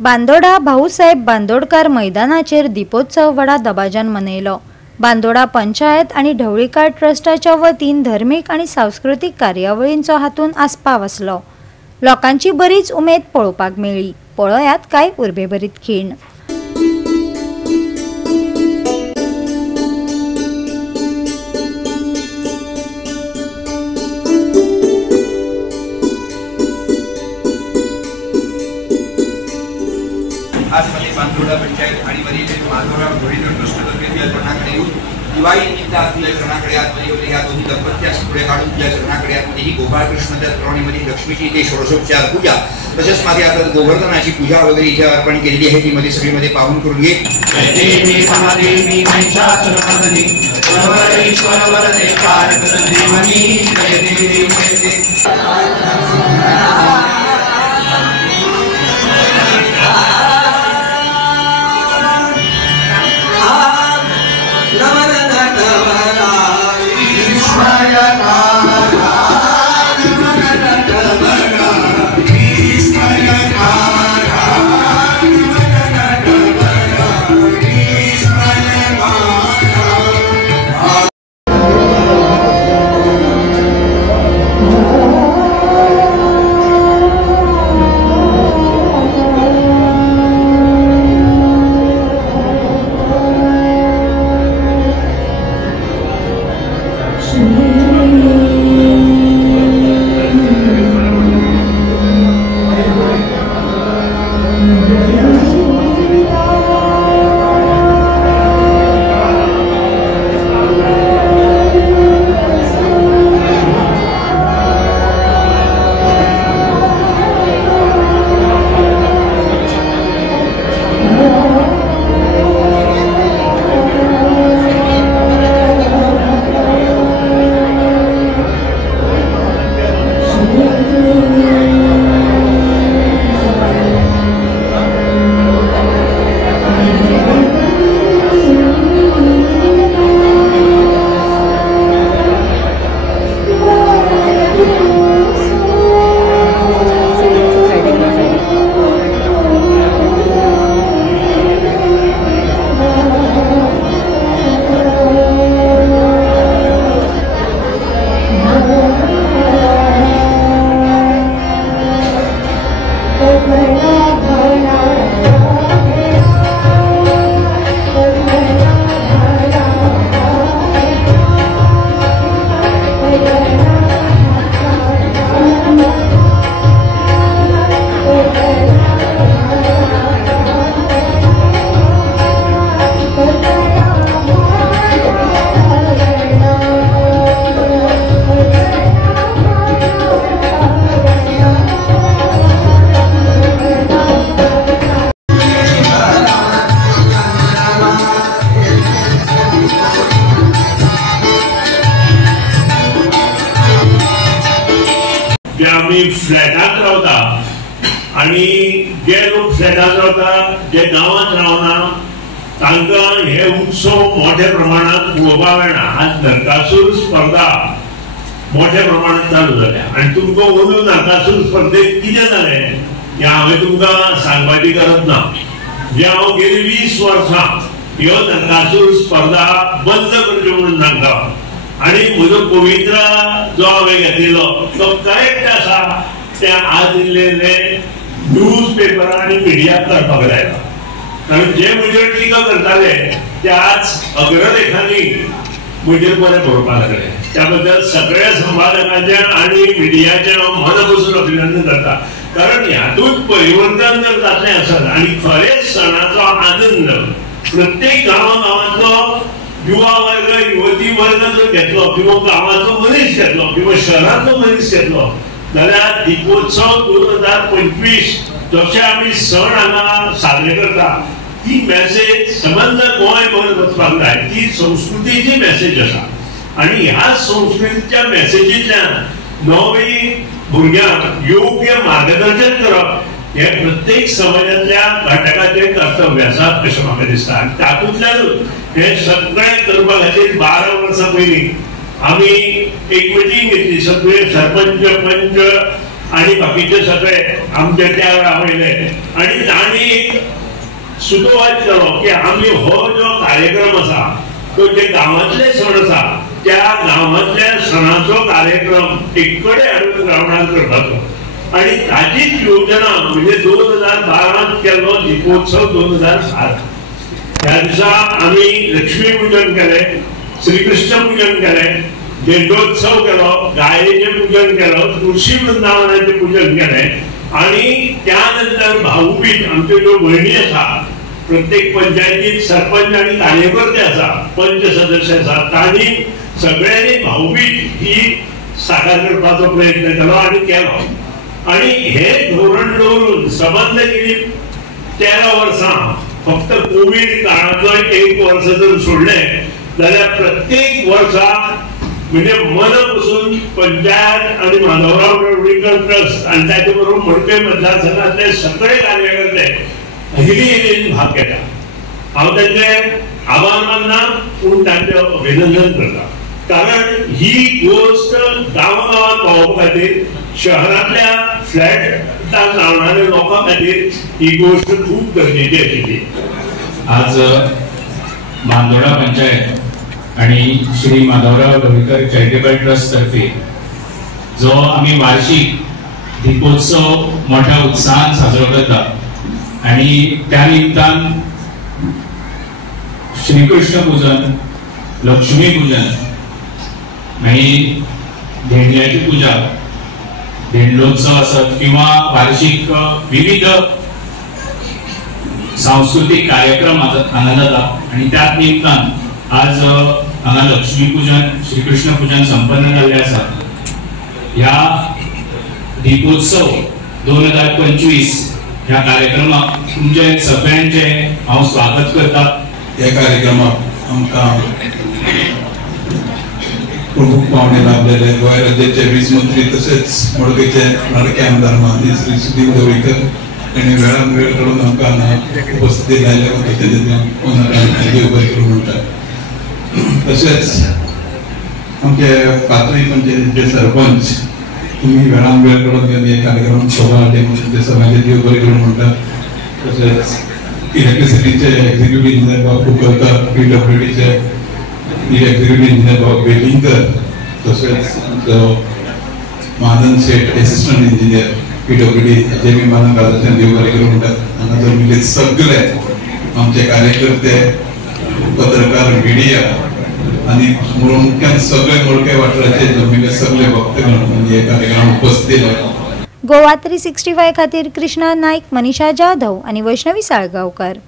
बांदोडा भाऊसाहेब बांदोडकर मैदानाचेर दीपोत्सव व्हडा दबाज्यान मनयलो। बांदोडा पंचायत आणि ढवळीकार ट्रस्टाच्या वतीन धर्मीक आणि सांस्कृतिक कार्यावळींचो हातून आस्पाव आसलो। लोकांची बरीच उमेद पळोवपाक मेळ्ळी। पळयात कांय उर्बेभरीत खीण। आज मध्ये बांदोडा पंचायत आणि वरील माधवरा ढवळीकर ट्रस्टतर्फे लग्नाकडे येऊन दिवाळी निमित्त आपल्या लग्नाकडे आतमध्ये या दोन्ही दंपत्यास पुढे काढून त्या लग्नाकडे आतमध्ये ही गोपाळकृष्ण त्याचप्रमाणे लक्ष्मीची इथे षोडशोपचार पूजा तसेच मध्ये आता गोवर्धनाची पूजा वगैरे इथे अर्पण केलेली आहे ती मध्ये सगळीमध्ये पाहून करून घे। आम्ही फ्लॅटात रावता आणि जे लोक फ्लॅटात रावता जे गावात रावना तांकां हे उत्सव मोठ्या प्रमाणात पळोवपाक मेळना। आज नरकासूर स्पर्धा मोठ्या प्रमाणात चालू जाल्या आणि तुमकां अंदू नरकासूर स्पर्धेक कितें जालें हें हांवें तुमकां सांगपाची गरज ना। जे हांव गेली 20 वर्सां ह्यो नरकासूर स्पर्धा बंद करच्यो म्हणून सांगता आणि म्हजो पवित्र जो हांवें घेतिल्लो तो करेक्ट आसा ते आज इल्ले न्यूज पेपर आणि मिडियाक करपाक लायला। कारण जे म्हजेर टिका करताले ते आज अग्रलेखांनी म्हजेर बरें बरोवपाक लागले। त्या बद्दल सगळ्या संपादकांचें आणि मिडियाचें हांव मनभरून अभिनंदन करता। कारण ह्यातून परिवर्तन जर जातलें आसत आणि खरेंच सणाचो आनंद प्रत्येक गांवांतलो युवा वर्ग युवती वर्ग जर घेतलो किंवा गावाचो मनीस घेतलो किंवा शहरातलो मनीस घेतलो जाल्यार दीपोत्सव 2025 जशे आमी सण हांगा साजरे करता ती मेसेज समंद गोंयभर वचपाक जाय। ती संस्कृतीची मेसेज आसा आणि ह्या संस्कृतीच्या मेसेजींतल्यान नवी भुरग्यांक योग्य मार्गदर्शन करप हे प्रत्येक समाजातल्या घटकाचे कर्तव्य आसा अशें म्हाका दिसता। आनी तातूंतल्यानूच हे सगळें करपा खातीर 12 वर्सां पयलीं आमी एक मिटींग घेतली, सगळे सरपंच पंच आणि बाकीचे सगळे आमचे त्या वेळा वयले आणि तांणी एक सुतोवाद केलो की आमी हो जो कार्यक्रम आसा तो जे गांवांतले सण आसा त्या गांवांतल्या सणाचो कार्यक्रम एक कडेन हाडून ग्राउंडार करपाचो आणि ताजीच योजना म्हणजे 2012 केलो दीपोत्सव 2007 त्या दिसा आम्ही लक्ष्मी पूजन केले, श्रीकृष्ण पूजन केले, झेंडोत्सव केलो, गायेचे पूजन केलो, तुळशी वृंदावनाचे पूजन केले आणि त्यानंतर भाऊबीज आमच्यो ज्यो भयणी आसा प्रत्येक पंचायतीत सरपंच आणि कार्यकर्ते आसा पंच सदस्य आसा तांणी सगळ्यांनी भाऊबीज ही साकार करपाचो प्रयत्न केलो आणि केलो आणि हे धोरण दवरून संबंध केली 13 वर्सां फक्त कोविड काळाचो 1 वर्ष जर सोडले जाल्यार प्रत्येक वर्सा म्हणजे मनपासून पंचायत आणि माधवराव ढवळीकर ट्रस्ट आणि त्याचे बरोबर मडके मतदारसंघातले सगळे कार्यकर्ते हिरीन भाग घेता. हांव तांचे आभार मानना पूण तांचे अभिनंदन करता कारण ही गोष्ट गांवागांवांत पावोवपा खातीर शहरांतल्या फ्लॅटांत रावणाऱ्या लोकां खातीर ही गोष्ट खूब गरजेची आशिल्ली. आज बांदोडा पंचायत आणि श्री माधवराव ढवळीकर चॅरिटेबल ट्रस्ट तर्फे जो आम्ही वार्षिक दीपोत्सव मोठ्या उत्साहान साजरो करता आणि त्या निमतान श्रीकृष्ण पूजन, लक्ष्मी पूजन आणि धेंड्याची पूजा, धेंडोत्सव असत किंवा वार्षिक विविध सांस्कृतिक कार्यक्रम हांगा जाता आणि त्या निमतान आज हांगा लक्ष्मी पूजन, श्रीकृष्ण पूजन संपन्न जाल्ले आसा. ह्या दीपोत्सव 2025 ह्या कार्यक्रमाक तुमचे सगळ्यांचे हांव स्वागत करता. ह्या कार्यक्रमाक आमकां प्रमुख पावणे लाभलेले गोंय राज्याचे वीज मंत्री तसेच मडकयचे लाडके आमदार माननीय श्री सुदीप ढवळीकर यांनी वेळान वेळ काडून आमकां उपस्थिती लायल्या बद्दल देव बरें करूं म्हणटा. तशेंच आमचे पातळी पंचायतीचे सरपंच तुम्ही वेळान वेळ काडून घेवन हे कार्यक्रम शोभा हाडले म्हणून ते सगळ्यांचे देव बरें करूं म्हणटा. तशेंच इलेक्ट्रिसिटीचे एक्झिक्युटिव्ह इंजिनियर बाब कुलकर्ता, PWDचे एक्झिक्युटिव्ह इंजिनियर बाब बेलिंकर, तशेंच मादन शेठ असिस्टंट इंजिनियर PWD जे मी मला गावाच्या देव बरें करूं म्हणटात. हांगा जमिल्ले सगळे आमचे कार्यकर्ते, पत्रकार, मिडिया आणि मुख्यान सगळे मोडके वाठाराचे जमिल्ले सगळे भक्तगण हे कार्यक्रम उपस्थित आहेत. गोवा 365 खातीर कृष्णा नाईक, मनीषा जाधव आणि वैष्णवी साळगांवकर.